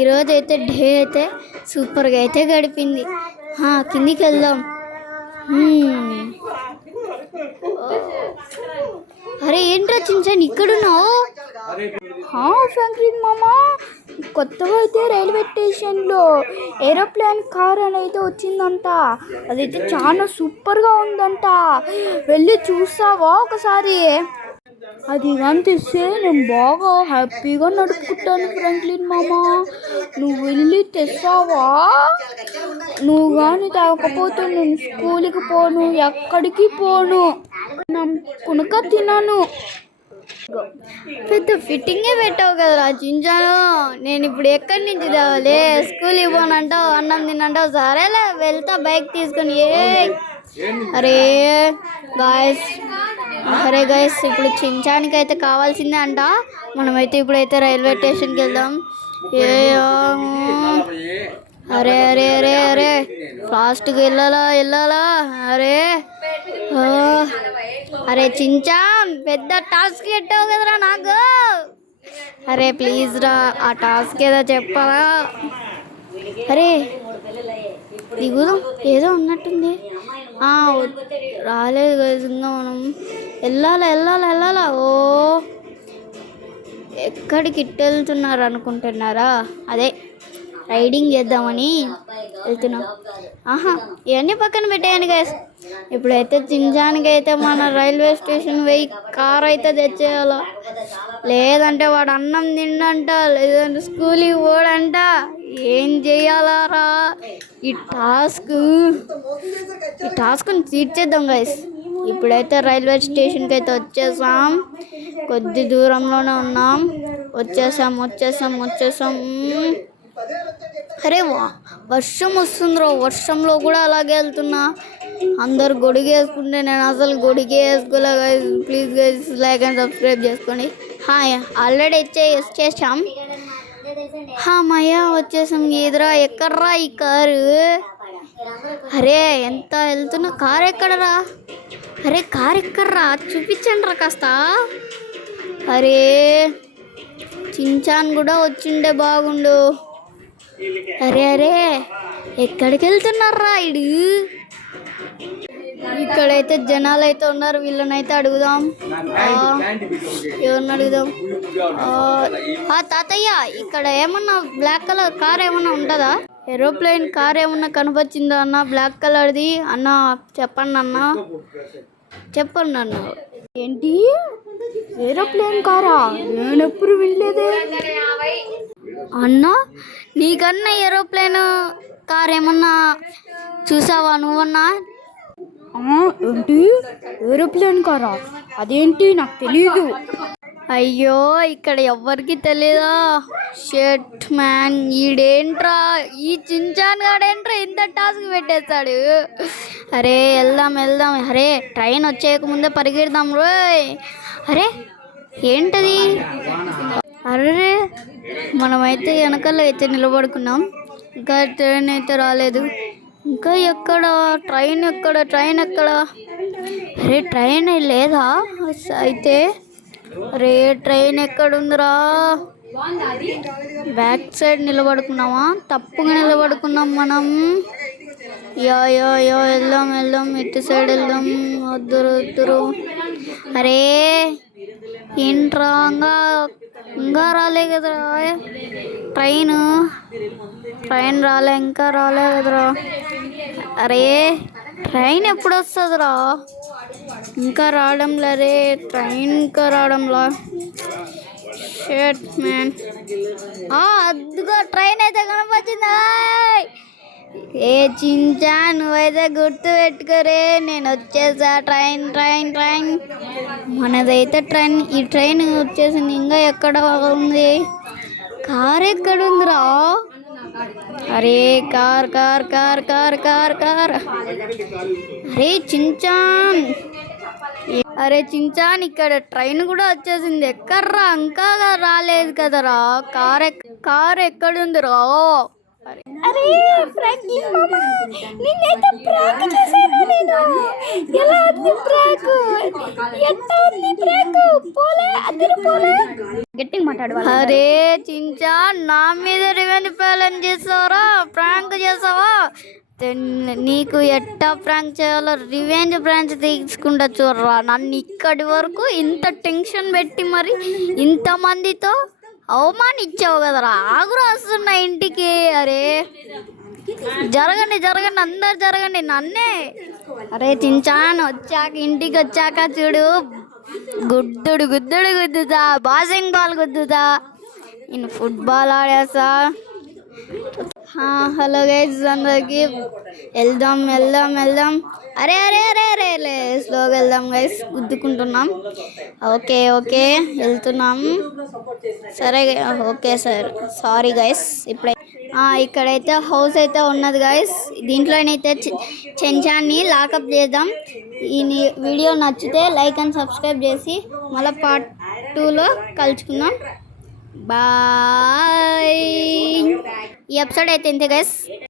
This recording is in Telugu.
ఈరోజు అయితే డే అయితే సూపర్గా అయితే గడిపింది. కిందికి వెళ్దాం. అరే ఏంట్రా చించాను ఇక్కడున్నావు? ఫ్రాంక్లిన్ మామా, కొత్తగా అయితే రైల్వే స్టేషన్లో ఏరోప్లేన్ కార్ అనేది వచ్చిందంట. అదైతే చాలా సూపర్గా ఉందంట. వెళ్ళి చూస్తావా ఒకసారి? అది కానీ తెస్తే నేను బాగా హ్యాపీగా నడుపుకుంటాను ఫ్రాంక్లిన్ మామా. నువ్వు వెళ్ళి తెస్తావా? నువ్వు కానీ తాగకపోతే నేను స్కూల్కి పోను, ఎక్కడికి పోను, కునక తిన్నాను. పెద్ద ఫిట్టింగే పెట్టావు కదరా చించాను. నేను ఇప్పుడు ఎక్కడి నుంచి తేవాలి? స్కూల్కి పోనంటావు, అన్నం తినంటావు. సరేలే వెళ్తా బైక్ తీసుకొని. అరే గైస్ ఇప్పుడు చించానికి అయితే కావాల్సిందే అంట. మనమైతే ఇప్పుడైతే రైల్వే స్టేషన్కి వెళ్దాం. అరే అరే అరే అరే ఫాస్ట్గా వెళ్ళాలా. అరే చించాన్, పెద్ద టాస్క్ పెట్టావు కదరా నాకు. అరే ప్లీజ్ రా, ఆ టాస్క్ ఏదో చెప్పరా. అరే దిగుదాం, ఏదో ఉన్నట్టుంది. రాలేదు గైస్, ఇంకా మనం వెళ్ళాలా. ఎక్కడికి ఇట్టు వెళ్తున్నారు అనుకుంటున్నారా? అదే రైడింగ్ చేద్దామని వెళ్తున్నాం. ఇవన్నీ పక్కన పెట్టేయండి గైస్. ఇప్పుడైతే చించానికి అయితే మన రైల్వే స్టేషన్ పోయి కార్ అయితే తెచ్చేయాల. లేదంటే వాడు అన్నం తిండంట, లేదంటే స్కూల్కి పోడంట. ఏం చెయ్యాలరా? ఈ టాస్క్ని తీర్చేద్దాం గైస్. ఇప్పుడైతే రైల్వే స్టేషన్కి అయితే వచ్చేసాం. కొద్ది దూరంలోనే ఉన్నాం. వచ్చేసాం. అరే వర్షం వస్తుందిరో. వర్షంలో కూడా అలాగే వెళ్తున్నా. అందరు గొడుగు వేసుకుంటే నేను అసలు గొడుగు వేసుకోలే guys. Please guys like and subscribe చేసుకోండి. ఆల్రెడీ వచ్చేసాం. మయ్యా వచ్చేసాం. ఎదురా ఎక్కడ్రా ఈ కారు? అరే ఎంత వెళ్తున్నా. కారు ఎక్కడరా? అరే కారు ఎక్కడ్రా? చూపించండి రా కాస్త. అరే చించాన్ కూడా వచ్చిండే బాగుండు. అరే ఎక్కడికి వెళ్తున్నారా ఇడు? ఇక్కడైతే జనాలు అయితే ఉన్నారు. వీళ్ళనైతే అడుగుదాం. ఎవరిని అడుగుదాం? తాతయ్య, ఇక్కడ ఏమన్నా బ్లాక్ కలర్ కార్ ఏమన్నా ఉంటుందా? ఏరోప్లేన్ కార్ ఏమన్నా కనపచ్చిందా అన్న? బ్లాక్ కలర్ది అన్న చెప్పండి అన్న. ఏంటి ఏరోప్లేన్ కారా? నేను ఎప్పుడు వినలేదే అన్న. నీకన్నా ఏరోప్లేన్ కార్ ఏమన్నా చూసావా నువ్వన్నా? ఏంటి ఏరోప్లేన్ కారా? అదేంటి నాకు తెలీదు. అయ్యో ఇక్కడ ఎవ్వరికి తెలీదా? షెట్ మ్యాన్, ఈడేంట్రా ఈ చించాన్ గాడేంట్రా ఇంత టాస్క్ పెట్టేస్తాడు. అరే వెళ్దాం. అరే ట్రైన్ వచ్చేయకముందే పరిగెడదాం రోయ్. అరే ఏంటది? అరే మనమైతే వెనకాల అయితే నిలబడుకున్నాం. ఇంకా ట్రైన్ అయితే రాలేదు. ఇంకా ఎక్కడ ట్రైన్ ఎక్కడ? అరే ట్రైన్ లేదా అయితే? అరే ట్రైన్ ఎక్కడుందిరా? బ్యాక్ సైడ్ నిలబడుకున్నామా? తప్పుగా నిలబడుకున్నాం మనం. వెళ్దాం. ఇటు సైడ్ వెళ్దాం. వద్దురు. అరే ఏంట్రా ఇంకా రాలే కదరా ట్రైన్ ఇంకా రాలే కదరా. అరే ట్రైన్ ఎప్పుడు వస్తుందిరా? ఇంకా రావడంలా. రే ట్రైన్ ఇంకా రావడంలా. Shut man. అదిగో ట్రైన్ అయితే కనపచ్చిందా? ఏ చించా, నువ్వైతే గుర్తు పెట్టుకోరే, నేను వచ్చేసా. ట్రైన్ మనదైతే ట్రైన్. ఈ ట్రైన్ వచ్చేసింది. ఇంకా ఎక్కడ ఉంది? కార్ ఎక్కడుందిరా? అరే కార్. అరే చించాన్, ఇక్కడ ట్రైన్ కూడా వచ్చేసింది. ఎక్కడ్రా? ఇంకా రాలేదు కదరా. కార్ ఎక్కడుందిరా? అరే ఫ్రాంక్లిన్ మామ నిన్నైతే ప్రాంక్ చేశాను నేను. ఎలా ఉంది ప్రాంక్? ఎట్లా ఉంది ప్రాంక్? పోలే అదిరి పోలే. గట్టిగా మాట్లాడు. అరే చించా నా మీద రివెంజ్ ప్లాన్ చేసావరా? ప్రాంక్ చేసావా? నీకు ఎట్టా ప్రాంక్ చేయాలో రివెంజ్ ప్రాంక్ తీసుకుంటా చూడరా. నన్ను ఇక్కడి వరకు ఇంత టెన్షన్ పెట్టి మరి ఇంతమందితో అవమానించావు కదరా. ఆగురు వస్తున్నా ఇంటికి. అరే జరగండి జరగండి అందరు జరగండి నన్నే. అరే చించాను వచ్చాక ఇంటికి వచ్చాక చూడు గుద్దుడు గుద్దుడు గుద్దుతా, బాసింగ్ బాల్ గుద్దుతా, నేను ఫుట్బాల్ ఆడేస్తా. హలో గైస్ అందరికి వెళ్దాం వెళ్దాం వెళ్దాం. అరే అరే అరే అరే లే స్లోగా వెళ్దాం గైస్, గుద్దుకుంటున్నాం. ఓకే ఓకే వెళ్తున్నాం. సరే ఓకే సార్ సారీ గైస్. ఇప్పుడే ఇక్కడైతే హౌస్ అయితే ఉన్నది గైస్. దీంట్లోనైతే చెంచాన్ని లాకప్ చేద్దాం. ఈ వీడియో నచ్చితే లైక్ అండ్ సబ్స్క్రైబ్ చేసి మళ్ళీ పార్ట్ 2లో కలుసుకుందాం. బాయ్. ఈ ఎపిసోడ్ అయితే ఇంతే గైస్.